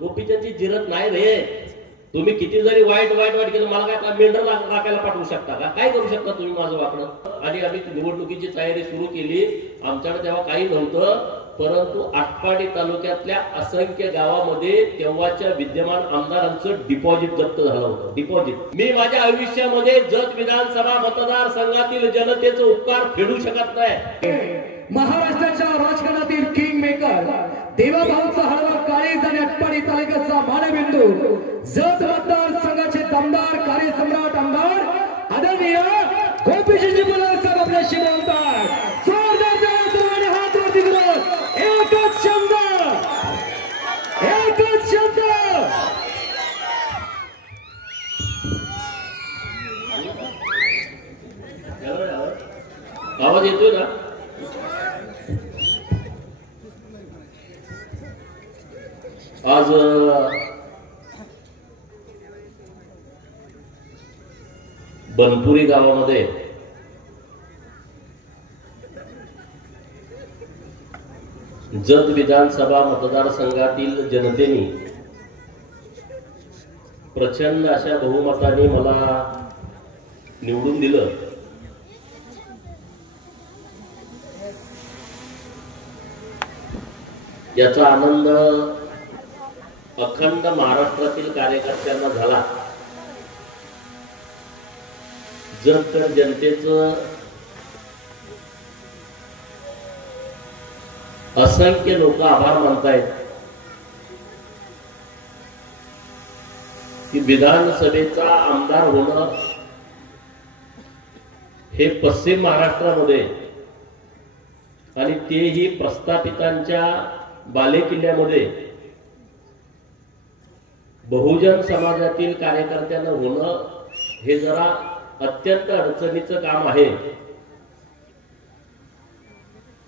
गोपीचंदची जिरत नाही रे. तुम्ही किती जरी वाईट केलं, मला काय मेंढर राखायला पाठवू शकता का? काय करू शकता तुम्ही माझं वाकडं? आणि आम्ही निवडणुकीची तयारी सुरू केली. आमच्याकडे तेव्हा काही नव्हतं, परंतु आटपाडी तालुक्यातल्या असंख्य गावामध्ये तेव्हाच्या विद्यमान आमदारांचं डिपॉझिट जप्त झालं होतं. डिपॉझिट. मी माझ्या आयुष्यामध्ये जत विधानसभा मतदारसंघातील जनतेचा उपकार फेडू शकत नाही. महाराष्ट्राच्या राजकारणातील किंग मेकर देवाभाऊचा हळवा काळीज आणि आटपाडी तालुक्याचा मानबिंदू जत मतदारसंघाचे दमदार कार्यसम्राट आमदार आदरणीय गोपीचंद मुलानी साहेब आपल्याशी बोलतात. जोरदार टाळ्या आणि हात वरती करून एकच शब्द, एकच शब्द. आवाज येतोय ना? आज बनपुरी गावामध्ये जत विधानसभा मतदारसंघातील जनतेने प्रचंड अशा बहुमताने मला निवडून दिलं. याचा आनंद अखंड महाराष्ट्रातील कार्यकर्त्यांना झाला. जर तर जनतेचं असंख्य लोक आभार मानतायत की विधानसभेचा आमदार होणं हे पश्चिम महाराष्ट्रामध्ये आणि तेही प्रस्थापितांच्या बालेकिल्ल्यामध्ये बहुजन समाजातील कार्यकर्त्यांना होणं हे जरा अत्यंत अडचणीचं काम आहे.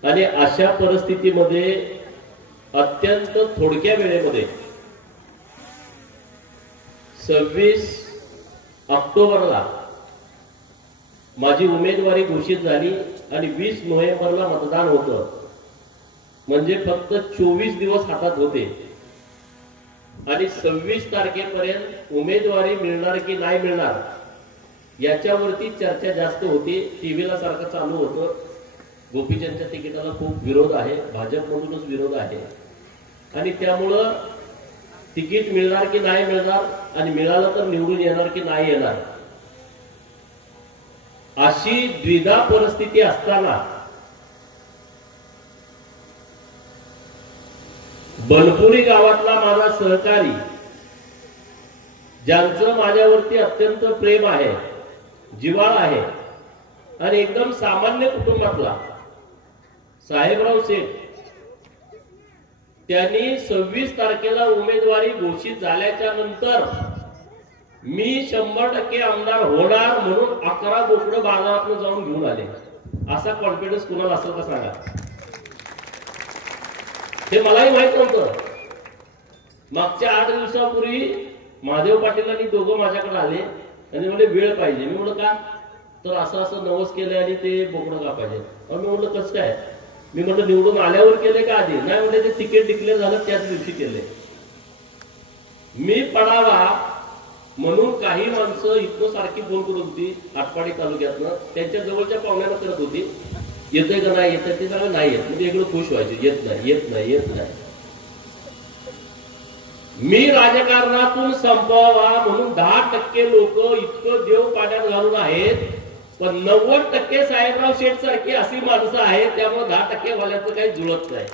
आणि अशा परिस्थितीमध्ये अत्यंत थोडक्या वेळेमध्ये 26 ऑक्टोबरला माझी उमेदवारी घोषित झाली आणि 20 नोव्हेंबरला मतदान होतं. म्हणजे फक्त 24 दिवस हातात होते आणि 26 तारखेपर्यंत उमेदवारी मिळणार की नाही मिळणार याच्यावरती चर्चा जास्त होती. टीव्हीला सारखं चालू होतं. गोपीचंदच्या तिकिटाला खूप विरोध आहे, भाजपमधूनच विरोध आहे आणि त्यामुळं तिकीट मिळणार की नाही मिळणार आणि मिळालं तर निवडून येणार की नाही येणार अशी द्विधा परिस्थिती असताना बनपुरी गावातला माझा सहकारी, ज्यांचं माझ्यावरती अत्यंत प्रेम आहे, जिव्हाळा आहे आणि एकदम सामान्य कुटुंबातला साहेबराव शेठ, त्यांनी 26 तारखेला उमेदवारी घोषित झाल्याच्या नंतर मी 100% आमदार होणार म्हणून 11 बोकडं बाजारातून जाऊन घेऊन आले. असा कॉन्फिडन्स कुणाला असेल का सांगा? हे मलाही माहित नव्हतं. मागच्या 8 दिवसापूर्वी महादेव पाटील आणि दोघं माझ्याकडे आले आणि म्हणजे वेळ पाहिजे. मी म्हणलं का? तर असं असं नवस केलंय आणि ते बोकडं का पाहिजे. मी म्हणलं कसं काय? मी म्हटलं निवडून आल्यावर केले का आधी? नाही म्हणजे ते तिकीट डिक्लेअर झालं त्याच दिवशी केले. मी पडावा म्हणून काही माणसं इतकं सारखी फोन करत होती आटपाडी तालुक्यातनं, त्यांच्या जवळच्या पाहुण्यांना करत होती येतोय का नाही येतोय. ते सांगा नाही येत. म्हणजे एकदम खुश व्हायचे, येत नाही येत नाही येत नाही. मी राजकारणातून संपवावा म्हणून 10% लोक इतकं देव पाण्यात घालून आहेत, पण 90% साहेबराव शेठ सारखी अशी माणसं आहेत, त्यामुळे 10% वाल्याचं काही जुळत नाही,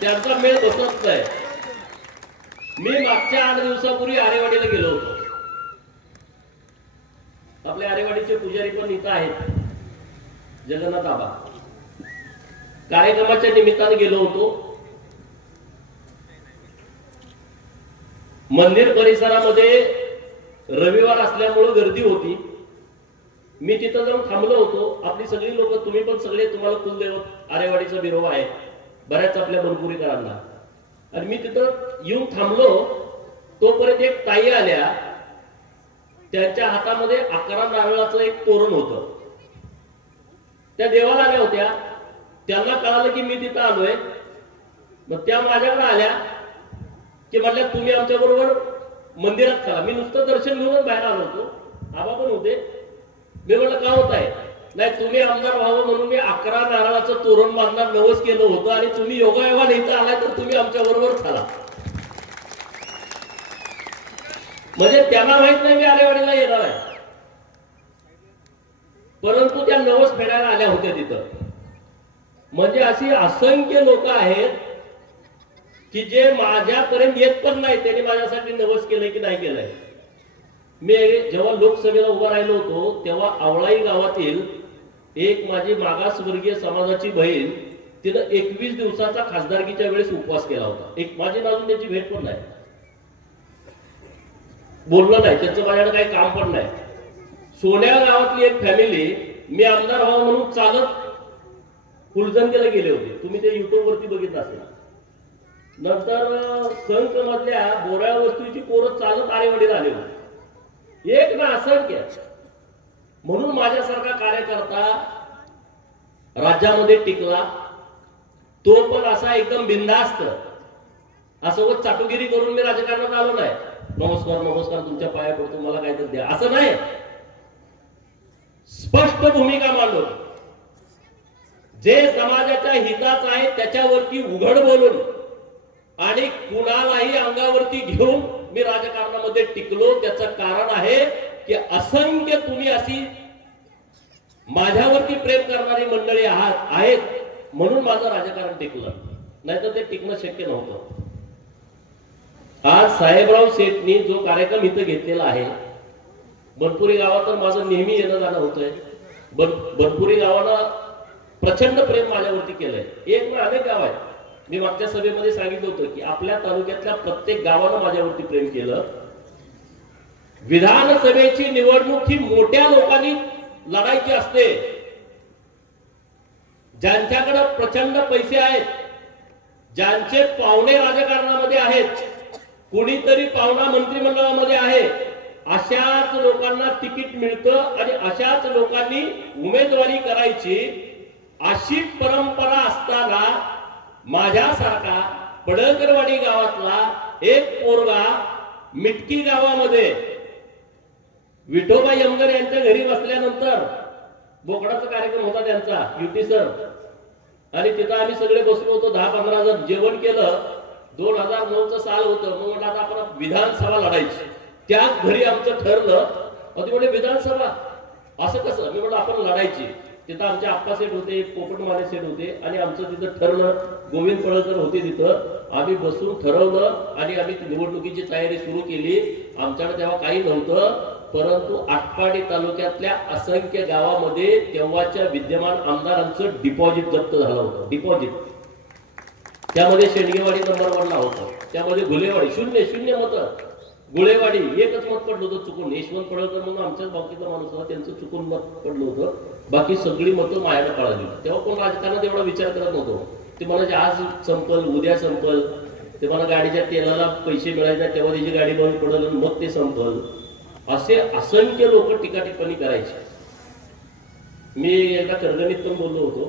त्यांचा मेळ बसत नाही. मी मागच्या 8 दिवसापूर्वी आरेवाडीला गेलो होतो. आपल्या आरेवाडीचे पुजारी पण इथं आहेत, जगन्नाथ आबा. कार्यक्रमाच्या निमित्ताने गेलो होतो. मंदिर परिसरामध्ये रविवार असल्यामुळे गर्दी होती. मी तिथं जाऊन थांबलो होतो. आपली सगळी लोक, तुम्ही पण सगळे, तुम्हाला कुलदैवत आरेवाडीचा बिरोबा आहे बऱ्याच आपल्या बनपुरीकरांना. आणि मी तिथं येऊन थांबलो. तोपर्यंत एक ताई आल्या, त्यांच्या हातामध्ये 11 नारळाचं एक तोरण होतं. त्या देवाला आल्या होत्या. त्यांना कळालं की मी तिथं आलोय. मग त्या माझ्याकडे आल्या की म्हटलं तुम्ही आमच्या बरोबर मंदिरात चला. मी नुसतं दर्शन घेऊनच बाहेर आलो होतो, आबा पण होते. मी म्हटलं का होत आहे, नाही तुम्ही आमदार व्हावं म्हणून मी 11 नारळाचं तोरण बांधणार नवस केलं होतं आणि तुम्ही योगायोगाने इथं आलाय तर तुम्ही आमच्या बरोबर चला. म्हणजे त्यांना माहित नाही मी आरेवाडीला येणार आहे, परंतु त्या नवस फेडायला आल्या होत्या तिथं. म्हणजे अशी असंख्य लोक आहेत की जे माझ्यापर्यंत येत पण नाही, त्यांनी माझ्यासाठी नवस केलंय की नाही केलंय. मी जेव्हा लोकसभेला उभा राहिलो होतो तेव्हा आवळाई गावातील एक माझी मागासवर्गीय समाजाची बहीण, तिनं 21 दिवसाचा खासदारकीच्या वेळेस उपवास केला होता. एक माझी अजून त्याची भेट पण नाही, बोललं नाही, त्याचं माझ्याकडे काही काम पण नाही. सोन्या गावातली एक फॅमिली मी आमदार व्हावं म्हणून चालत फुलजंगेला गेले होते, तुम्ही ते युट्यूब वरती बघितलं असेल. नंतर संत मधल्या बोऱ्या वस्तूची पोरं चालत आरेवाडीला आले होते, एक ना असंख्य. म्हणून माझ्यासारखा कार्यकर्ता राज्यामध्ये टिकला, तो पण असा एकदम बिनधास्त, असं चाटुगिरी करून मी राजकारणात आलो नाही. नमस्कार नमस्कार तुमच्या पाया पडतो, मला काय तर द्या, असं नाही. स्पष्ट भूमिका मांडून जे समाजाच्या हिताचं आहे त्याच्यावरती उघड बोलून आणि कुणालाही अंगावरती घेऊन मी राजकारणामध्ये टिकलो. त्याचं कारण आहे की असंख्य तुम्ही अशी माझ्यावरती प्रेम करणारी मंडळी आहेत म्हणून माझं राजकारण टिकलं, नाहीतर ते टिकणं शक्य नव्हतं. आज साहेबराव शेठनी जो कार्यक्रम इथं घेतलेला आहे, बनपुरी गावात माझं नेहमी येणं जाणं होतंय. बनपुरी गावानं प्रचंड प्रेम माझ्यावरती केलंय. एक ना अनेक गाव आहेत. मी मागच्या सभेमध्ये सांगितलं होतं की आपल्या तालुक्यातल्या प्रत्येक गावानं माझ्यावरती प्रेम केलं. विधानसभेची निवडणूक ही मोठ्या लोकांनी लढायची असते, ज्यांच्याकडे प्रचंड पैसे आहेत, ज्यांचे पावणे राजकारणामध्ये आहेत, कुणीतरी पावणा मंत्रिमंडळामध्ये आहे, अशाच लोकांना तिकीट मिळतं आणि अशाच लोकांनी उमेदवारी करायची. अशी परंपरा असताना माझ्यासारखा पडळकरवाडी गावातला एक पोरगा मिटकी गावामध्ये विठोबा यमगर यांच्या घरी बसल्यानंतर, बोकडाचा कार्यक्रम होता त्यांचा युती सर, आणि तिथं आम्ही सगळे बसलो होतो 10-15 जण. जेवण केलं. 2009चं साल होतं. मग म्हटलं आता आपण विधानसभा लढायची. त्याच घरी आमचं ठरलं. ते म्हणजे विधानसभा असं कसं, मी म्हटलं आपण लढायची. तिथं आमचे आप्पा सेठ होते, पोपट माने सेठ होते आणि आमचं तिथं ठरलं. गोविंद पळकर होते तिथं. आम्ही बसून ठरवलं आणि आम्ही निवडणुकीची तयारी सुरू केली. आमच्याकडे तेव्हा काही नव्हतं, परंतु आटपाडी तालुक्यातल्या असंख्य गावामध्ये तेव्हाच्या विद्यमान आमदारांचं डिपॉझिट जप्त झालं होतं. डिपॉझिट त्यामध्ये शेंडगेवाडी नंबर 1ला होतं, त्यामध्ये घुलेवाडी 0 मतं, गुळेवाडी एकच मत पडलं होतं चुकून. यशवंत पडळकर म्हणून आमच्याच बाबतीचा माणूस होता, त्यांचं चुकून मत पडलं होतं. बाकी सगळी मतं माझ्याकडे पळाली. तेव्हा कोण राजकारणात एवढा विचार करत नव्हतो. ते म्हणायचे आज संपल, उद्या संपल. ते मला गाडीच्या तेलाला पैसे मिळायचे तेव्हा त्याची गाडी बंद पडल, मग ते संपल. असे असंख्य लोक टीकाटिप्पणी करायचे. मी एकदा कर्गणीत पण बोललो होतो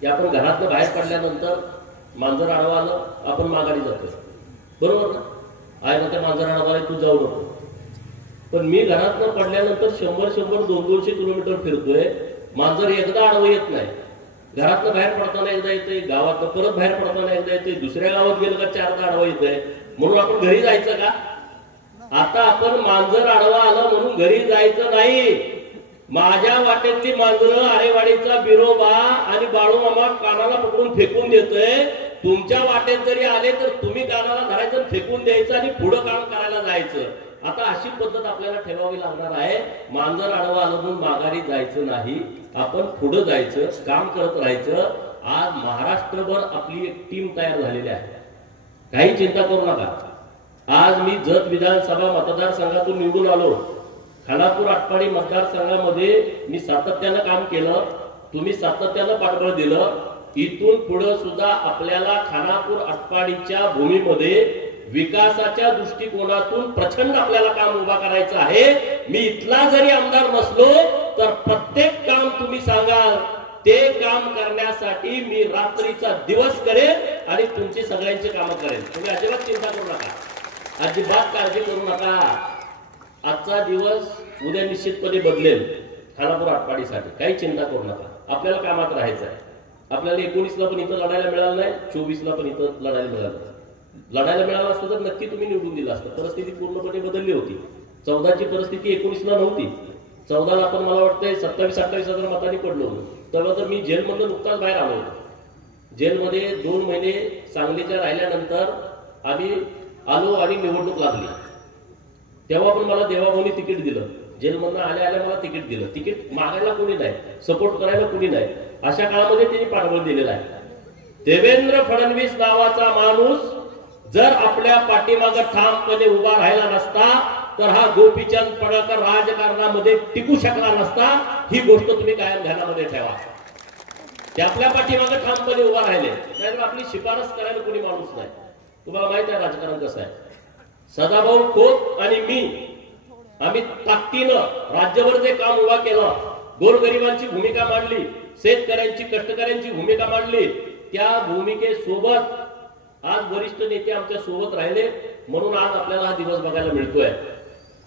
की आपण घरातनं बाहेर पडल्यानंतर मांजर आडवा आलं, आपण माघारी जातोय, बरोबर ना? आहे ना, त्या मांजर आडवा तू जाऊ नको. पण मी घरातनं पडल्यानंतर 100-200 किलोमीटर फिरतोय, मांजर एकदा आडवं येत नाही. घरातनं बाहेर पडताना एकदा येते, गावातनं परत बाहेर पडताना एकदा येते, दुसऱ्या गावात गेलं का 4दा आडवं येतंय. म्हणून आपण घरी जायचं का? आता आपण मांजर आडवा आलं म्हणून घरी जायचं नाही. माझ्या वाटेतली मांजरं आरेवाडीचा बिरोबा आणि बाळूमामा कानाला पकडून फेकून देतोय. तुमच्या वाटेत जरी आले तर तुम्ही कानाला धरायचं, फेकून द्यायचं आणि पुढं काम करायला जायचं. आता अशी पद्धत आपल्याला ठेवावी लागणार आहे. मांजर आडवा आलं म्हणून माघारी जायचं नाही, आपण पुढं जायचं, काम करत राहायचं. आज महाराष्ट्रभर आपली एक टीम तयार झालेली आहे, काही चिंता करू नका. आज मी जत विधानसभा मतदारसंघातून निवडून आलो. खानापूर आटपाडी मतदारसंघामध्ये मी सातत्यानं काम केलं, तुम्ही सातत्यानं पाठबळ दिलं. इथून पुढे सुद्धा आपल्याला खानापूर आटपाडीच्या भूमीमध्ये विकासाच्या दृष्टिकोनातून प्रचंड आपल्याला काम उभा करायचं आहे. मी इथला जरी आमदार नसलो तर प्रत्येक काम तुम्ही सांगाल ते काम करण्यासाठी मी रात्रीचा दिवस करेन आणि तुमची सगळ्यांची कामं करेन. तुम्ही अजिबात चिंता करू नका, अजिबात काळजी करू नका. आजचा दिवस उद्या निश्चितपणे बदलेल खानापूर आटपाडीसाठी. काही चिंता करू नका. आपल्याला कामात राहायचं आहे. आपल्याला 19ला पण इथं लढायला मिळालं नाही, 24ला पण इथं लढायला मिळालं नाही. लढायला मिळालं असतं तर नक्की तुम्ही निवडून दिलं असतं. परिस्थिती पूर्णपणे बदलली होती. 14ची परिस्थिती 19ला नव्हती. 14ला आपण मला वाटतंय 27-28 हजार मतांनी पडलो होतो. तेव्हा तर मी जेलमधून नुकताच बाहेर आलो होतो. जेलमध्ये 2 महिने सांगलीच्या राहिल्यानंतर आम्ही आलो आणि निवडणूक लागली. तेव्हा पण मला देवाभाऊनी तिकीट दिलं. जेलमधून आल्या मला तिकीट दिलं. तिकीट मागायला कोणी नाही, सपोर्ट करायला कोणी नाही. अशा काळामध्ये त्यांनी पाठबळ दिलेला आहे. देवेंद्र फडणवीस नावाचा माणूस जर आपल्या पाठीमागे ठामपणे उभा राहिला नसता तर हा गोपीचंद पडळकर राजकारणामध्ये टिकू शकला नसता. ही गोष्ट तुम्ही कायम ध्यानामध्ये ठेवा. ते आपल्या पाठीमागे ठामपणे उभा राहिले, नाहीतर आपली शिफारस करायला कोणी माणूस नाही. तुम्हाला माहित आहे राजकारण कसं आहे. सदाभाऊ खोत आणि मी आम्ही ताकदीनं राज्यभर जे काम उभा केलं, गोरगरिबांची भूमिका मांडली, शेतकऱ्यांची कष्टकऱ्यांची भूमिका मांडली, त्या भूमिकेसोबत आज वरिष्ठ नेते आमच्या सोबत राहिले म्हणून आज आपल्याला हा दिवस बघायला मिळतोय.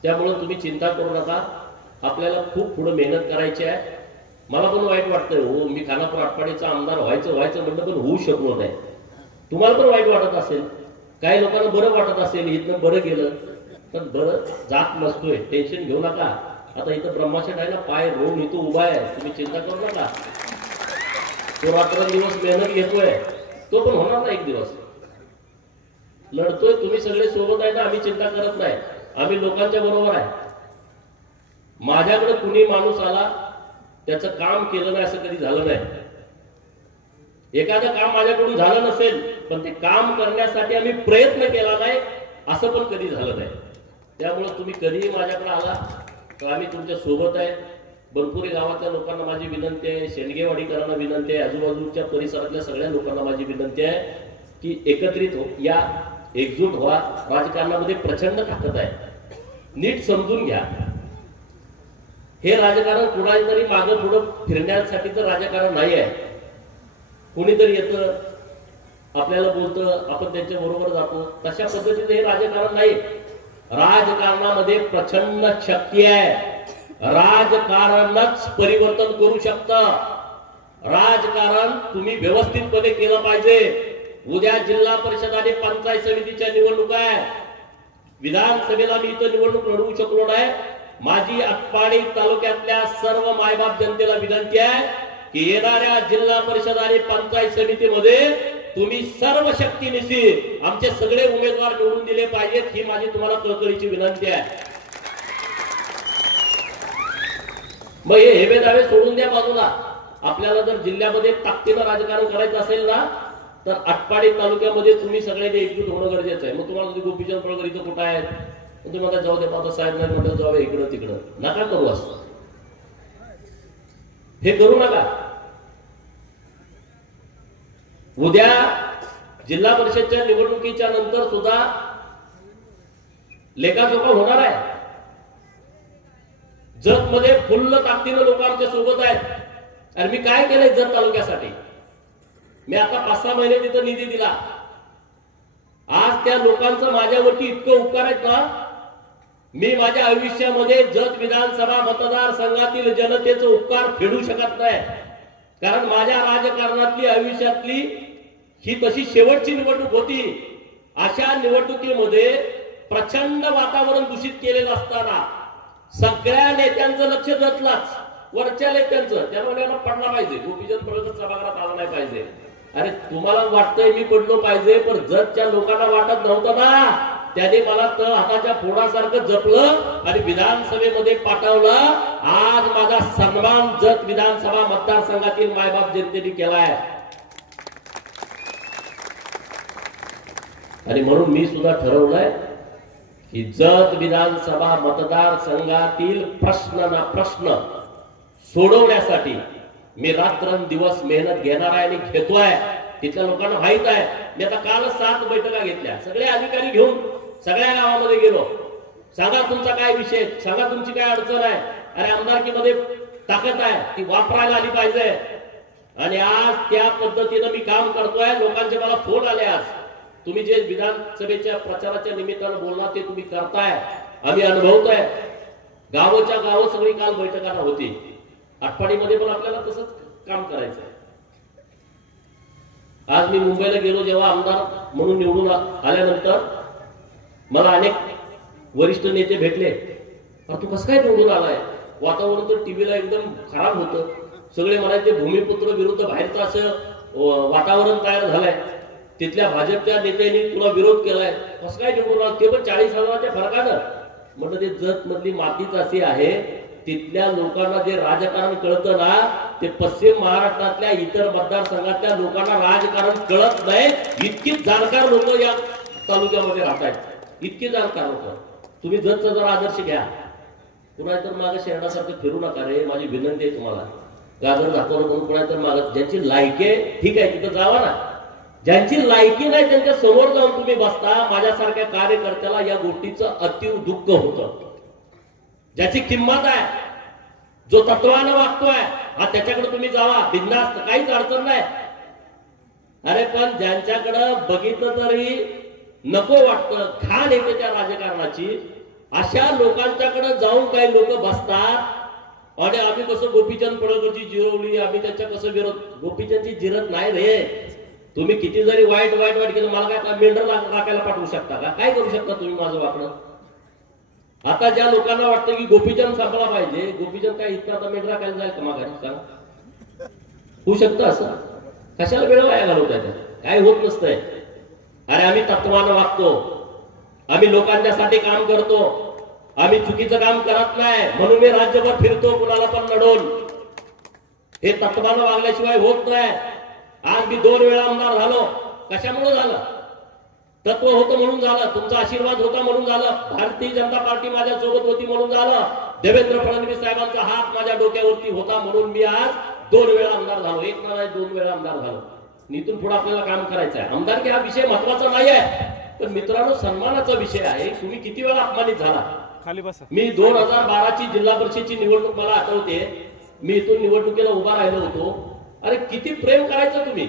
त्यामुळे तुम्ही चिंता करू नका. आपल्याला खूप पुढे मेहनत करायची आहे. मला पण वाईट वाटतंय हो, मी खानापूर आटपाडीचा आमदार व्हायचं म्हणलं पण होऊ शकलो नाही. तुम्हाला पण वाईट वाटत असेल, काही लोकांना बरं वाटत असेल, इथनं बरं गेलं तर बरं जात नसतोय. टेन्शन घेऊ नका. आता इथं ब्रह्माच्या डायला पाय रोवून इथं उभा आहे, तुम्ही चिंता करू नका. तो रात्रंदिवस मेहनत घेतोय, तो पण होणार ना एक दिवस. लढतोय, तुम्ही सगळे सोबत आहे ना. आम्ही चिंता करत नाही, आम्ही लोकांच्या बरोबर आहे. माझ्याकडे कुणी माणूस आला त्याचं काम केलं नाही असं कधी झालं नाही. एखादं काम माझ्याकडून झालं नसेल पण ते काम करण्यासाठी आम्ही प्रयत्न केला नाही असं पण कधी झालं नाही. त्यामुळे तुम्ही कधीही माझ्याकडे आला तर आम्ही तुमच्या सोबत आहे. बनपुरी गावातल्या लोकांना माझी विनंती आहे, शेंडगेवाडीकरांना विनंती आहे, आजूबाजूच्या परिसरातल्या सगळ्या लोकांना माझी विनंती आहे की एकत्रित हो, या, एकजूट व्हा. राजकारणामध्ये प्रचंड ताकद आहे, नीट समजून घ्या. हे राजकारण कुणातरी मागं पुढं फिरण्यासाठीचं राजकारण नाही आहे. कोणीतरी येतं आपल्याला बोलतं, आपण त्यांच्या बरोबर जातो, तशा पद्धतीचं हे राजकारण नाही. राजकारणामध्ये प्रचंड शक्ती आहे. राजकारणच परिवर्तन करू शकतं. राजकारण तुम्ही व्यवस्थितपणे केलं पाहिजे. उद्या जिल्हा परिषद आणि पंचायत समितीच्या निवडणुका आहे. विधानसभेला मी इथं निवडणूक लढवू शकलो नाही. माझी आटपाडी तालुक्यातल्या सर्व मायबाप जनतेला विनंती आहे की येणाऱ्या जिल्हा परिषद आणि पंचायत समितीमध्ये तुम्ही सर्व शक्तीनिशी आमचे सगळे उमेदवार निवडून दिले पाहिजेत. ही माझी तुम्हाला कळकळीची विनंती आहे. मग हे हेवे दावे सोडून द्या बाजूला. आपल्याला जर जिल्ह्यामध्ये ताकदीनं राजकारण करायचं असेल ना तर आटपाडी तालुक्यामध्ये तुम्ही सगळ्यांनी एकजूट होणं गरजेचं आहे. मग तुम्हाला गोपीचंद पडळकर इथं कुठं आहेत, तुम्ही म्हणता जाऊ दे बाबा साहेब, नाही म्हणतात जाऊ इकडं तिकडं. नका करू असं, हे करू नका. उद्या जिल्हा परिषदच्या निवडणुकीच्या नंतर सुद्धा लेखाजोखा होणार आहे. जतमध्ये फुल्ल ताकदीनं लोक आमच्या सोबत आहेत. आणि मी काय केलंय जत तालुक्यासाठी, मी आता 5-6 महिने तिथं निधी दिला. आज त्या लोकांचं माझ्यावरती इतकं उपकार आहेत ना, मी माझ्या आयुष्यामध्ये जत विधानसभा मतदारसंघातील जनतेचा उपकार फेडू शकत नाही. कारण माझ्या राजकारणातली आयुष्यातली ही तशी शेवटची निवडणूक होती. अशा निवडणुकीमध्ये प्रचंड वातावरण दूषित केलेलं असताना सगळ्या नेत्यांचं लक्ष जतलाच, वरच्या नेत्यांचं, त्यांना पडला पाहिजे. गोपीचंद पडळकर सभागृहात आला नाही पाहिजे. अरे तुम्हाला वाटतंय मी पडलो पाहिजे, पण जतच्या लोकांना वाटत नव्हतं ना. त्याने मला हाताच्या फोडासारखं जपलं आणि विधानसभेमध्ये पाठवलं. आज माझा सन्मान जत विधानसभा मतदारसंघातील मायबाप जनतेने केलाय. आणि म्हणून मी सुद्धा ठरवलंय की जत विधानसभा मतदारसंघातील प्रश्न सोडवण्यासाठी मी रात्रंदिवस मेहनत घेणार आहे आणि घेतोय. तिथल्या लोकांना माहित आहे. मी आता कालच 7 बैठका घेतल्या, सगळे अधिकारी घेऊन सगळ्या गावामध्ये गेलो. सांगा तुमचा काय विषय, सांगा तुमची काय अडचण आहे. अरे आमदारकीमध्ये ताकद आहे, ती वापरायला आली पाहिजे. आणि आज त्या पद्धतीनं मी काम करतोय. लोकांचे मला फोन आले आज, तुम्ही जे विधानसभेच्या प्रचाराच्या निमित्तानं बोलणार ते तुम्ही करताय, आम्ही अनुभवतोय. गावोच्या गाव सगळी काल बैठकाला होती. आटपाडीमध्ये पण आपल्याला तसंच काम करायचं आहे. आज मी मुंबईला गेलो, जेव्हा आमदार म्हणून निवडून आल्यानंतर मला अनेक वरिष्ठ नेते भेटले. तू कसं काय निवडून आलाय? वातावरण तर टीव्हीला एकदम खराब होतं. सगळे म्हणायचे भूमिपुत्र विरुद्ध बाहेरचं असं वातावरण तयार झालंय. तिथल्या भाजपच्या नेत्यांनी तुला विरोध केलाय, कसं काय निवडून आला? ते पण 40,000च्या फरकानं. म्हटलं ते जत मधली मातीच अशी आहे, तिथल्या लोकांना जे राजकारण कळतं ना, ते पश्चिम महाराष्ट्रातल्या इतर मतदारसंघातल्या लोकांना राजकारण कळत नाही. इतकी जाणकार लोक या तालुक्यामध्ये राहत आहेत, इतकी जाणकार लोक. तुम्ही जतचा जरा आदर्श घ्या. कुणा तर मागे शहरासारखं फिरू नका रे, माझी विनंती आहे तुम्हाला. गाजर दाखवलं म्हणून कुणा तर माग, ज्यांची लायकी आहे ठीक आहे तिथं जावा ना. ज्यांची लायकी नाही त्यांच्या समोर जाऊन तुम्ही बसता. माझ्यासारख्या कार्यकर्त्याला या गोष्टीचं अतिव दुःख होतं. ज्याची किंमत आहे, जो तत्वानं वागतोय, त्याच्याकडे तुम्ही जावा बिनधास्त, काहीच अडचण नाही. अरे पण ज्यांच्याकडं बघितलं तरी नको वाटतं, घाण येते त्या राजकारणाची, अशा लोकांच्याकडे जाऊन काही लोक बसतात. आणि आम्ही कसं गोपीचंद पडळकरची जिरवली, आम्ही त्यांच्या कसं विरोध. गोपीचंदची जिरत नाही रे. तुम्ही किती जरी वाईट केलं, मला काय मेंढर राखायला पाठवू शकता का? काय करू शकता तुम्ही माझं वाकडं? आता ज्या लोकांना वाटतं की गोपीचंद संपला पाहिजे, गोपीचंद काय इतका आता मेंढर राखायला जाईल का? माघारी सांग, होऊ शकतं असं? कशाला वेळ वाया घालवताय? काय होत नसतंय. अरे आम्ही तत्वानं वागतो, आम्ही लोकांच्यासाठी काम करतो, आम्ही चुकीचं काम करत नाही. म्हणून मी राज्यभर फिरतो कुणाला पण लढवून. हे तत्वानं वागल्याशिवाय होत नाही. आज मी 2 वेळा आमदार झालो. कशामुळे झालं? तत्व होतं म्हणून झालं, तुमचा आशीर्वाद होता म्हणून झालं, भारतीय जनता पार्टी माझ्या सोबत होती म्हणून झालं, देवेंद्र फडणवीस साहेबांचा हात माझ्या डोक्यावरती होता म्हणून मी आज 2 वेळा आमदार झालो. एक नाही 2 वेळा आमदार झालो. इथून पुढे आपल्याला काम करायचं आहे. आमदारकी हा विषय महत्वाचा नाही आहे, पण मित्रांनो सन्मानाचा विषय आहे. तुम्ही किती वेळा अपमानित झाला. खाली बसा. मी 2012ची जिल्हा परिषदची निवडणूक मला आठवते. मी इथून निवडणुकीला उभा राहिलो होतो. अरे किती प्रेम करायचं तुम्ही.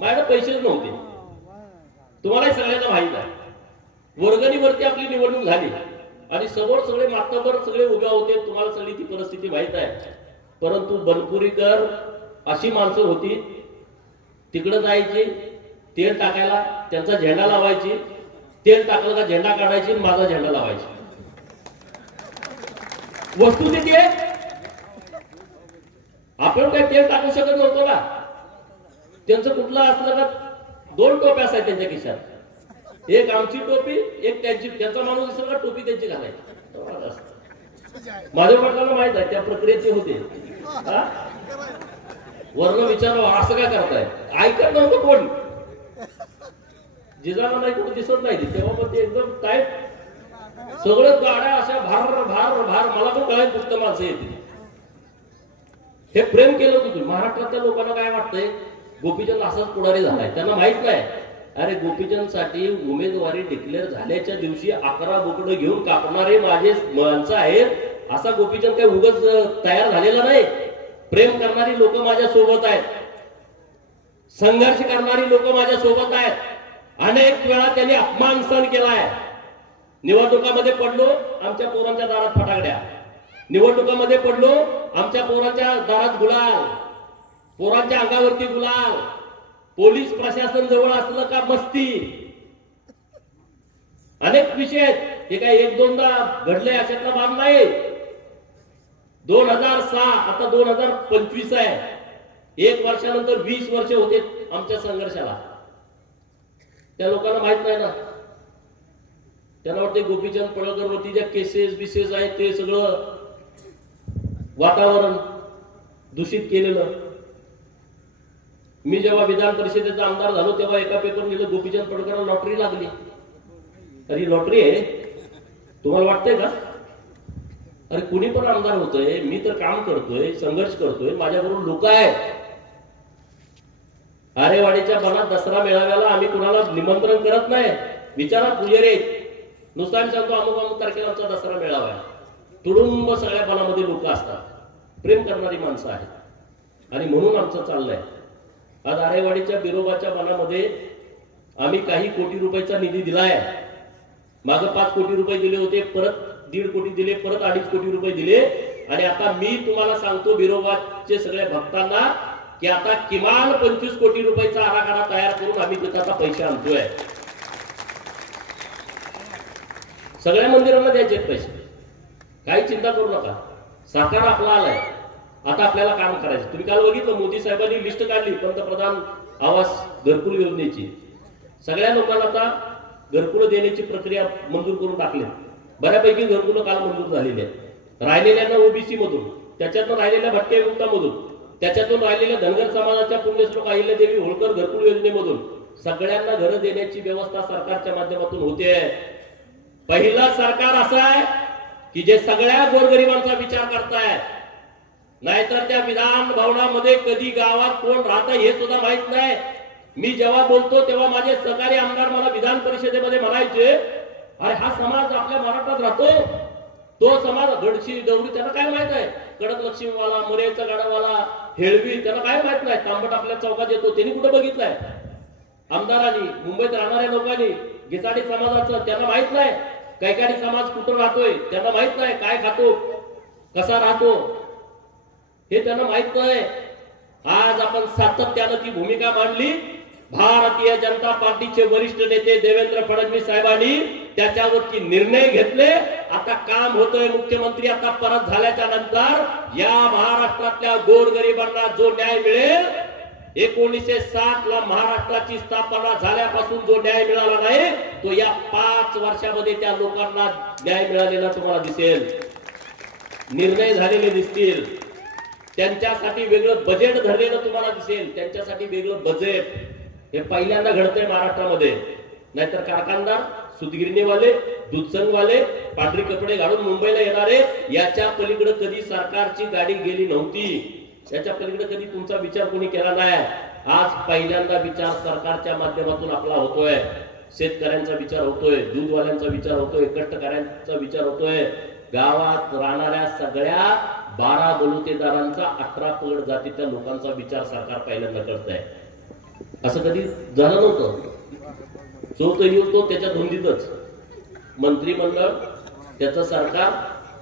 माझ्याकडे पैसेच नव्हते, तुम्हाला सगळ्यांना माहित आहे. वर्गणीवरती आपली निवडणूक झाली आणि समोर सगळे मातबर सगळे उभे होते. तुम्हाला सगळी ती परिस्थिती माहित आहे. परंतु बनपुरीकर अशी माणसं होती, तिकडे जायची, तेल टाकायला, त्यांचा झेंडा लावायची, तेल टाकलं का झेंडा काढायची, माझा झेंडा लावायची. वस्तुस्थिती आहे. आपण काय तेल टाकू शकत नव्हतो ना. त्यांचं कुठलं असलं का 2 टोप्या असायच्या त्यांच्या खिशात. एक आमची टोपी, एक त्यांची. त्यांचा माणूस दिसला का टोपी त्यांची घालायची. माझ्या वडिलांना माहित आहे त्या प्रक्रियेत ते होते. वर्ण विचारावं असं काय करताय, ऐकत नव्हतं कोण. जिजाला नाही कोण दिसत नाही तेव्हा पण ते एकदम टाईट सगळं गाड्या अशा भार भार भार. मला पण कळायला दुष्ट माणसं येते. हे प्रेम केलं होतं. महाराष्ट्रातल्या लोकांना काय वाटतंय, गोपीचंद असाच पुढारी झालाय. त्यांना माहित नाही, अरे गोपीचंद साठी उमेदवारी डिक्लेअर झाल्याच्या दिवशी 11 बोकडं घेऊन कापणारे माझे माणसं आहेत. असा गोपीचंद काय उगाच तयार झालेला नाही. प्रेम करणारी लोक माझ्या सोबत आहेत, संघर्ष करणारी लोक माझ्या सोबत आहेत. अनेक वेळा त्यांनी अपमान सहन केलाय. निवडणुकामध्ये पडलो, आमच्या पोरांच्या दारात फटाकड्या. निवडणुकामध्ये पडलो, आमच्या पोरांच्या दारात गुलाल, पोरांच्या अंगावरती गुलाल. पोलीस प्रशासन जवळ असलं का मस्ती. अनेक विषय आहेत. हे काय 1-2दा घडलंय अशातला भाग नाही. 2006 आता 2025 आहे. 1 वर्षानंतर 20 वर्ष होते आमच्या संघर्षाला. त्या लोकांना माहित नाही ना. त्यांना वाटते गोपीचंद पडळकरवरती ज्या केसेस आहेत ते सगळं वातावरण दूषित केलेलं. मी जेव्हा विधान परिषदेचा आमदार झालो तेव्हा एका पेपर लिहिलं, गोपीचंद पडळकरला लॉटरी लागली. अरे ही लॉटरी आहे तुम्हाला वाटतंय का? अरे कुणी पण आमदार होतोय, मी तर काम करतोय, संघर्ष करतोय, माझ्याबरोबर लोक आहेत. आरेवाडीच्या बनात दसरा मेळाव्याला आम्ही कुणाला निमंत्रण करत नाही. विचारा पुजेरे, नुसता आम्ही सांगतो अमुक तारखेला आमचा दसरा मेळावा आहे. तुडुंब सगळ्या बनामध्ये लोक असतात, प्रेम करणारी माणसं आहेत. आणि म्हणून आमचं चाललंय आज आरेवाडीच्या बिरोबाच्या मनामध्ये आम्ही काही कोटी रुपयाचा निधी दिलाय. मागं 5 कोटी रुपये दिले होते, परत 1.5 कोटी दिले, परत 2.5 कोटी रुपये दिले. आणि आता मी तुम्हाला सांगतो बिरोबाचे सगळ्या भक्तांना की आता किमान 25 कोटी रुपयाचा आराखडा तयार करून आम्ही तिथं आता पैसे आणतोय. सगळ्या मंदिरांना द्यायचे पैसे, काही चिंता करू नका. सरकार आपला आलाय, आता आपल्याला काम करायचं. तुम्ही काल बघितलं मोदी साहेबांनी लिस्ट काढली पंतप्रधान आवास घरकुल योजनेची. सगळ्या लोकांना आता घरकुल देण्याची प्रक्रिया मंजूर करून टाकली. बऱ्यापैकी घरकुल काल मंजूर झालेली आहेत. राहिलेल्यांना ओबीसी मधून, त्याच्यातून राहिलेल्या भटक्या विमुक्तामधून, त्याच्यातून राहिलेल्या धनगर समाजाच्या पुण्यश्लोक अहिल्यादेवी होळकर घरकुल योजनेमधून सगळ्यांना घरं देण्याची व्यवस्था सरकारच्या माध्यमातून होते. पहिलं सरकार असं आहे की जे सगळ्या गोरगरिबांचा विचार करताय. नाहीतर त्या विधान भवनामध्ये कधी गावात कोण राहतं हे सुद्धा माहित नाही. मी जेव्हा बोलतो तेव्हा माझे सहकारी आमदार मला विधान परिषदेमध्ये म्हणायचे, अरे हा समाज आपल्या महाराष्ट्रात राहतो, तो समाज गडशी डवरी त्याला काय माहित आहे, कडक लक्ष्मीवाला, मरेचा गाडावाला, हेळवी त्याला काय माहित नाही, तांबट आपल्या चौकात येतो त्यांनी कुठं बघितलंय. आमदारांनी, मुंबईत राहणाऱ्या लोकांनी, गिसाडी समाजाचं त्यांना माहित नाही, कैकाडी समाज कुठं राहतोय त्यांना माहित नाही, काय खातो कसा राहतो हे त्यांना माहित नाही. आज आपण सातत्यानं ती भूमिका मांडली. भारतीय जनता पार्टीचे वरिष्ठ नेते देवेंद्र फडणवीस साहेबांनी त्याच्यावरती निर्णय घेतले. आता काम होतोय. मुख्यमंत्री आता परत झाल्याच्या नंतर या महाराष्ट्रातल्या गोरगरिबांना जो न्याय मिळेल, 1907 ला महाराष्ट्राची स्थापना झाल्यापासून जो न्याय मिळाला नाही तो या 5 वर्षामध्ये त्या लोकांना न्याय मिळालेला तुम्हाला दिसेल. निर्णय झालेले दिसतील. त्यांच्यासाठी वेगळं बजेट धरलेलं तुम्हाला दिसेल. त्यांच्यासाठी वेगळं बजेट हे पहिल्यांदा घडतंय महाराष्ट्रामध्ये. नाहीतर कारखानदार, सुतगिरणीवाले, दूधसंघवाले, पांढरी कपडे घालून मुंबईला येणारे, याच्या पलीकडे कधी सरकारची गाडी गेली नव्हती. याच्या पलीकडे कधी तुमचा विचार कोणी केला नाही. आज पहिल्यांदा विचार सरकारच्या माध्यमातून आपला होतोय. शेतकऱ्यांचा विचार होतोय, दूधवाल्यांचा विचार होतोय, कष्टकऱ्यांचा विचार होतोय. गावात राहणाऱ्या सगळ्या 12 बलुतेदारांचा 18 पगड जातीच्या लोकांचा विचार सरकार पहिल्यांदा करत आहे. असं कधी झालं नव्हतं. जो कधी होतो त्याच्या धुंदीतच मंत्रिमंडळ, त्याचं सरकार,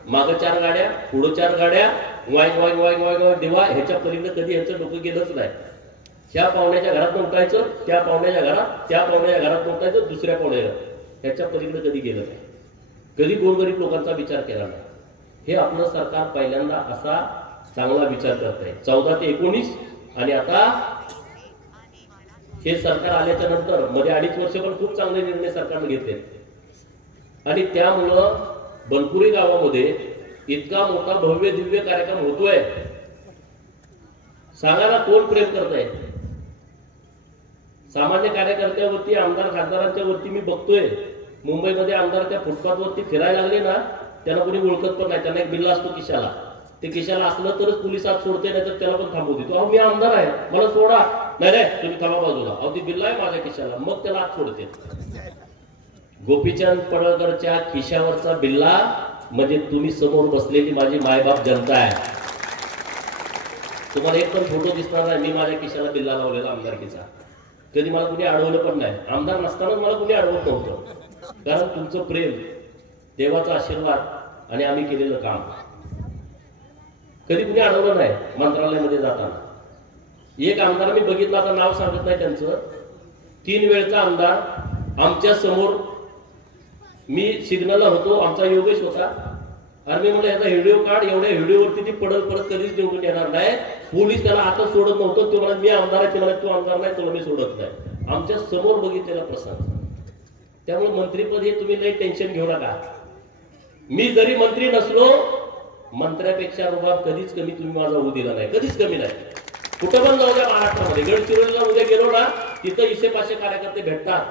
मागं 4 गाड्या, पुढं 4 गाड्या, वाईक वाईक वाईक वाईक देवा, ह्याच्या पलीकडे कधी ह्याचं डोकं गेलंच नाही. ह्या पाहुण्याच्या घरात उठायचं, त्या पाहुण्याच्या घरात, त्या पाहुण्याच्या घरात उठायचं, दुसऱ्या पाहुण्याच्या ह्याच्या पलीकडे कधी गेलं नाही. कधी गोरगरीब लोकांचा विचार केला नाही. हे आपलं सरकार पहिल्यांदा असा चांगला विचार करत आहे. 14 ते 19 आणि आता हे सरकार आल्याच्या नंतर मध्ये 2.5 वर्ष पण खूप चांगले निर्णय सरकारने घेतले. आणि त्यामुळं बनपुरी गावामध्ये इतका मोठा भव्य दिव्य कार्यक्रम होतोय. सांगायला कोण प्रेम करत आहे. सामान्य कार्यकर्त्यावरती, आमदार खासदारांच्या वरती मी बघतोय. मुंबईमध्ये आमदार त्या फुटपाथवरती फिरायला लागले ना, त्यांना कोणी ओळखत पण नाही. त्यांना एक बिल्ला असतो खिशाला. ते खिशाला असलं तरच पोलिसात सोडते, नाही तर त्याला पण थांबवू देतो. अहो मी आमदार आहे, मला सोडा. नाही नाही तुम्ही थांबा बाजूला. अहो ती बिल्ला आहे माझ्या खिशाला, मग त्याला आत सोडते. गोपीचंद पडळकरच्या खिशावरचा बिल्ला म्हणजे तुम्ही समोर बसलेली माझी मायबाप जनता आहे. तुम्हाला एक पण फोटो दिसणार नाही मी माझ्या खिशाला बिल्ला लावलेला आमदारकीचा. कधी मला कुणी अडवलं पण नाही. आमदार नसतानाच मला कुणी अडवत नव्हतं. कारण तुमचं प्रेम, देवाचा आशीर्वाद आणि आम्ही केलेलं काम. कधी कुणी अडवलं नाही. मंत्रालयामध्ये जाताना एक आमदार मी बघितला, आता नाव सांगत नाही त्यांचं, 3 वेळचा आमदार आमच्या समोर. मी सिग्नलला होतो, आमचा योगेश होता. आणि मी म्हणलं याचा व्हिडिओ काढ, एवढ्या व्हिडिओवरती ती पडत परत कधीच निवडून येणार नाही. पोलीस त्याला आता सोडत नव्हतं. तो म्हणा मी आमदार आहे, ते म्हणा तू आमदार नाही, तुला मी सोडत नाही. आमच्या समोर बघितलेला प्रसंग. त्यामुळे मंत्रीपद हे तुम्ही लई टेन्शन घेऊ नका. मी जरी मंत्री नसलो, मंत्र्यापेक्षा रुबाब कधीच कमी तुम्ही माझा होऊ दिला नाही, कधीच कमी नाही. कुठं पण जाऊ द्या महाराष्ट्रामध्ये. गडचिरोलीला उद्या गेलो ना, तिथं 100-500 कार्यकर्ते भेटतात.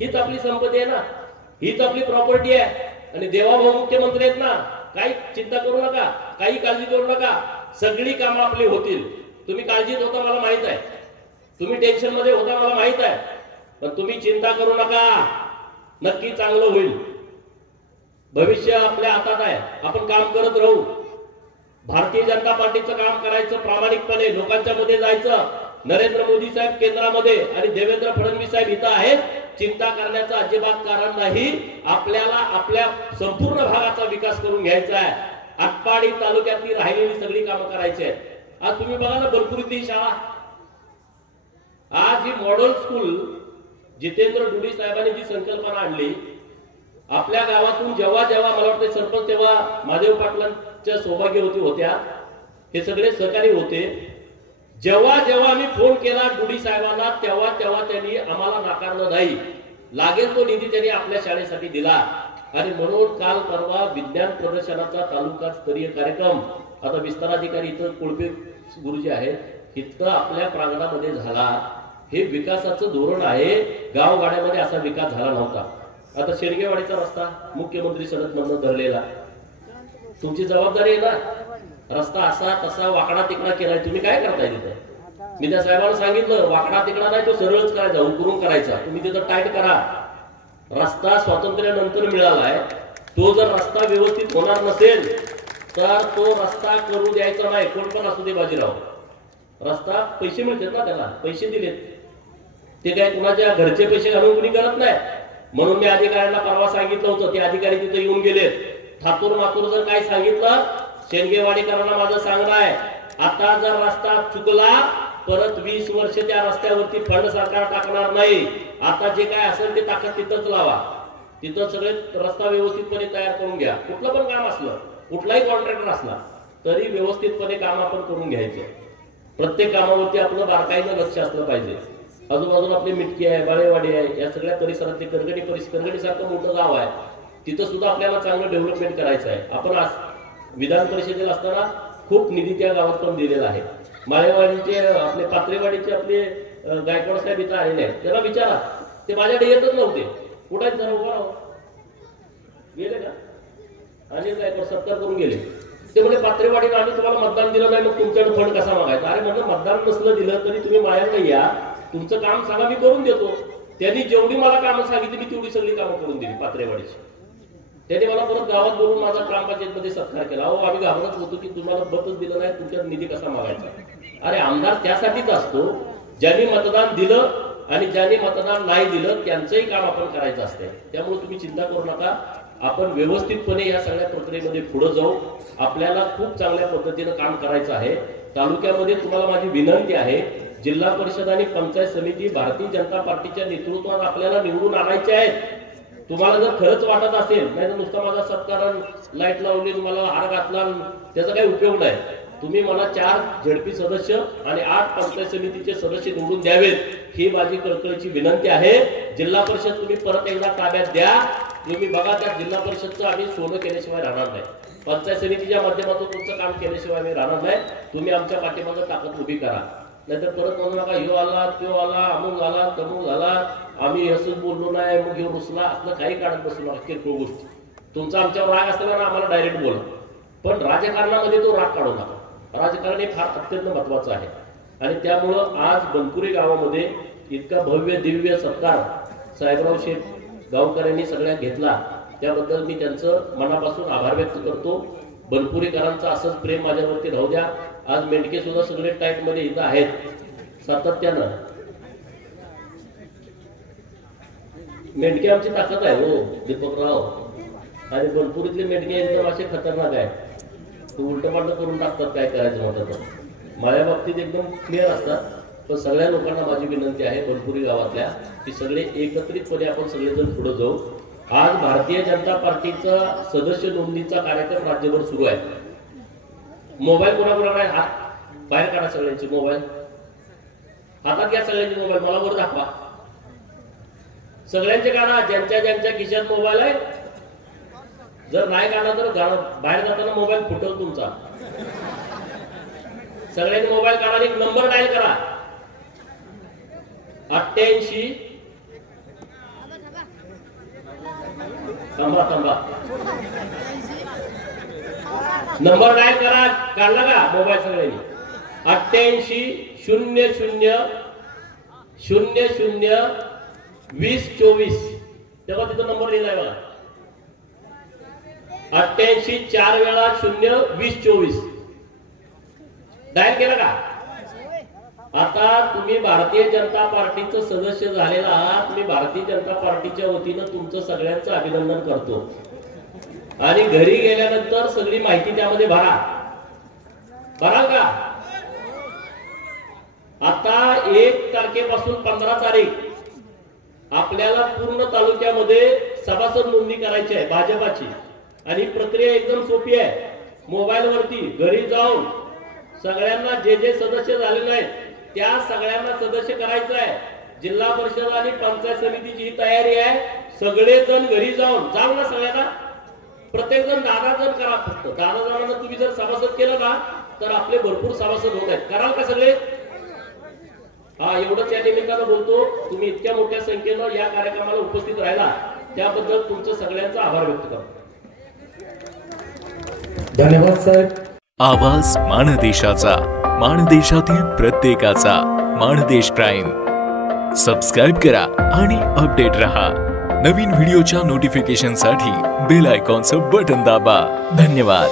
हीच आपली संपत्ती आहे ना, हीच आपली प्रॉपर्टी आहे. आणि देवाभाऊ मुख्यमंत्री आहेत ना, काही चिंता करू नका, काही काळजी करू नका. सगळी कामं आपली होतील. तुम्ही काळजीत होता मला माहित आहे, तुम्ही टेन्शन मध्ये होता मला माहित आहे, पण तुम्ही चिंता करू नका. नक्की चांगलं होईल. भविष्य आपल्या हातात आहे. आपण काम करत राहू. भारतीय जनता पार्टीचं काम करायचं प्रामाणिकपणे, लोकांच्या मध्ये जायचं, नरेंद्र मोदी साहेब केंद्रामध्ये आणि देवेंद्र फडणवीस साहेब इथं आहेत, चिंता करण्याचं अजिबात कारण नाही. आपल्याला आपल्या संपूर्ण भागाचा विकास करून घ्यायचा आहे. आटपाडी तालुक्यातली राहिलेली सगळी कामं करायची आहेत. आज तुम्ही बघा ना भरपूर ही शाळा, आज ही मॉडेल स्कूल जितेंद्र डुडी साहेबांनी जी संकल्पना आणली आपल्या गावातून, जेव्हा जेव्हा मला वाटतं सरपंच तेव्हा महादेव पाटलांच्या सौभाग्य होत्या, हे सगळे सहकारी होते. जेव्हा जेव्हा मी फोन केला डुडी साहेबांना तेव्हा तेव्हा त्यांनी आम्हाला नाकारलं नाही. लागेल तो निधी त्यांनी आपल्या शाळेसाठी दिला. आणि म्हणून काल परवा विज्ञान प्रदर्शनाचा तालुकास्तरीय कार्यक्रम आता विस्ताराधिकारी इथं कोळपे गुरुजी आहेत, इथं आपल्या प्रांगणामध्ये झाला. हे विकासाचं धोरण आहे. गावगाड्यामध्ये असा विकास झाला नव्हता. आता शेडगेवाडीचा रस्ता मुख्यमंत्री सडक मधून धरलेला, तुमची जबाबदारी आहे ना. रस्ता असा तसा वाकडा तिकडा केलाय, तुम्ही काय करताय तिथं? मी त्या साहेबांना सांगितलं वाकडा तिकडा नाही, तो सरळच करायचा, उकरून करायचा. तुम्ही तिथं टाईट करा. रस्ता स्वातंत्र्यानंतर मिळालाय, तो जर रस्ता व्यवस्थित होणार नसेल तर तो रस्ता करू द्यायचा नाही. कोण पण असू दे बाजीराव, रस्ता पैसे मिळतात ना, त्याला पैसे दिलेत, ते काय कुणाच्या घरचे पैसे घालून कुणी करत नाही. म्हणून मी अधिकाऱ्यांना परवा सांगितलं होतं, ते अधिकारी तिथे येऊन गेलेत. ठाकूर मातूर जर काय सांगितलं, शेंगेवाडीकरांना माझं सांगणं आहे, आता जर रस्ता चुकला परत 20 वर्ष त्या रस्त्यावरती फंड सरकार टाकणार नाही. आता जे काय असेल ते ताकद तिथंच लावा, तिथं सगळे रस्ता व्यवस्थितपणे तयार करून घ्या. कुठलं पण काम असलं, कुठलाही कॉन्ट्रॅक्टर असला तरी व्यवस्थितपणे काम आपण करून घ्यायचं. प्रत्येक कामावरती आपलं बारकाईनं लक्ष असलं पाहिजे. आजूबाजूला आपली मिटकी आहे, बाळेवाडी आहे, या सगळ्या परिसरातले करगणी सारखं मोठं गाव आहे, तिथं सुद्धा आपल्याला चांगलं डेव्हलपमेंट करायचं आहे. आपण विधान परिषदेला असताना खूप निधी त्या गावात पण दिलेला आहे. माळेवाडीचे आपले पात्रेवाडीचे आपले गायकवाड साहेब इथं आलेले आहेत, त्याला विचारा, ते माझ्याकडे येतच नव्हते. कुठे जरा उभा राहू गेले का, अनिल गायकवाड सत्कार करून गेले. ते म्हणजे पात्रेवाडीला आम्ही तुम्हाला मतदान दिलं नाही, मग तुमच्याकडे फंड कसा मागायचा? अरे म्हणलं मतदान नसलं दिलं तरी तुम्ही माझ्याकडे या, तुमचं काम सांगा, मी करून देतो. त्यांनी जेवढी मला कामं सांगितली मी तेवढी सगळी कामं करून दिली पात्रेवाडीची. त्यांनी मला परत गावात बोलून माझा ग्रामपंचायतमध्ये सत्कार केला. अहो आम्ही घाबरत होतो की तुम्हाला मतच दिलं नाही, तुमच्या निधी कसा मागायचा? अरे आमदार त्यासाठीच असतो, ज्यांनी मतदान दिलं आणि ज्यांनी मतदान नाही दिलं त्यांचंही काम आपण करायचं असतंय. त्यामुळे तुम्ही चिंता करू नका, आपण व्यवस्थितपणे या सगळ्या प्रक्रियेमध्ये पुढे जाऊ. आपल्याला खूप चांगल्या पद्धतीनं काम करायचं आहे. तालुक्यामध्ये तुम्हाला माझी विनंती आहे, जिल्हा परिषद आणि पंचायत समिती भारतीय जनता पार्टीच्या नेतृत्वात आपल्याला निवडून आणायचे आहेत. तुम्हाला जर खरंच वाटत असेल, नाही तर नुसता माझा सत्कार लाईट लावली तुम्हाला हार घातला त्याचा काही उपयोग नाही. तुम्ही मला 4 झडपी सदस्य आणि 8 पंचायत समितीचे सदस्य निवडून द्यावेत, ही माझी कळकळीची विनंती आहे. जिल्हा परिषद तुम्ही परत एकदा ताब्यात द्या. तुम्ही बघा त्या जिल्हा परिषदचं आम्ही सोनं केल्याशिवाय राहणार नाही, पंचायत समितीच्या माध्यमातून तुमचं काम केल्याशिवाय आम्ही राहणार नाही. तुम्ही आमच्या पाठीमागे ताकद उभी करा, नाहीतर परत म्हणू नका ह्यो आला त्यो आला अमुक आला तमुक आला, आम्ही असंच बोललो नाही मग ह्यो रुसला, असलं काही काढत बसू नका. किरकोळ गोष्टी तुमचा आमच्यावर राग असताना ना आम्हाला डायरेक्ट बोला, पण राजकारणामध्ये तो राग काढू नका. राजकारण हे फार अत्यंत महत्वाचं आहे. आणि त्यामुळं आज बनपुरी गावामध्ये इतका भव्य दिव्य सत्कार साहेबराव शेठ गावकऱ्यांनी सगळ्या घेतला, त्याबद्दल मी त्यांचं मनापासून आभार व्यक्त करतो. बनपुरीकरांचं असंच प्रेम माझ्यावरती राहू द्या. आज मेंढके सुद्धा सगळे टाईट मध्ये इथं आहेत सातत्यानं. मेंढके आमची ताकद आहे हो दीपकराव. आणि बनपुरीतले मेंढके एकदम असे खतरनाक आहे, उलट पालट करून टाकतात काय करायचं म्हणतात तर. माझ्या बाबतीत एकदम क्लिअर असतात. पण सगळ्या लोकांना माझी विनंती आहे बनपुरी गावातल्या की सगळे एकत्रितपणे आपण सगळेजण पुढे जाऊ. आज भारतीय जनता पार्टीचा सदस्य नोंदणीचा कार्यक्रम राज्यभर सुरू आहे. मोबाईल कोणाकोणाकडे हात बाहेर काढा, सगळ्यांचे मोबाईल हातात घ्या, सगळ्यांचे मोबाईल मला वर दाखवा. सगळ्यांचे काढा, ज्यांच्या ज्यांच्या खिशात मोबाईल आहे. जर नाही काढला तर बाहेर जाताना मोबाईल फुटल तुमचा. सगळ्यांनी मोबाईल काढा, एक नंबर डायल करा 88. थांबा नंबर डायल करा, काढला का मोबाईल सगळ्यांनी? 88-00-00-20-24 तेव्हा तिथं नंबर लिहिलाय बघा. 88 4 वेळा 0-20-24 डायल केला का? आता तुम्ही भारतीय जनता पार्टीचं सदस्य झालेला आहात. मी भारतीय जनता पार्टीच्या वतीनं तुमचं सगळ्यांचं अभिनंदन करतो. आणि घरी गेल्यानंतर सगळी माहिती त्यामध्ये भरा का. आता 1 तारखेपासून 15 तारीख आपल्याला पूर्ण तालुक्यामध्ये सभासद नोंदणी करायची आहे भाजपाची. आणि प्रक्रिया एकदम सोपी आहे. मोबाईल वरती घरी जाऊन सगळ्यांना जे सदस्य झालेले आहेत त्या सगळ्यांना सदस्य करायचं आहे. जिल्हा परिषद आणि पंचायत समितीची ही तयारी आहे. सगळेजण घरी जाऊन ना सगळ्यांना प्रत्येक जण 10 जण करा. फक्त 10 जणांना तुम्ही जर सभासद केलं ना तर आपले भरपूर सभासद होत आहेत. कराल का सगळे? हा, एवढंच या निमित्तानं बोलतो. तुम्ही इतक्या मोठ्या संख्येनं या कार्यक्रमाला उपस्थित राहिला त्याबद्दल तुमचं सगळ्यांचा आभार व्यक्त करतो. धन्यवाद साहेब. आवाज माणदेशाचा, माणदेशातील प्रत्येकाचा. माणदेश प्राईम सबस्क्राईब करा आणि अपडेट रहा. नवीन व्हिडिओच्या नोटिफिकेशनसाठी बेल आयकॉनचं बटन दाबा. धन्यवाद.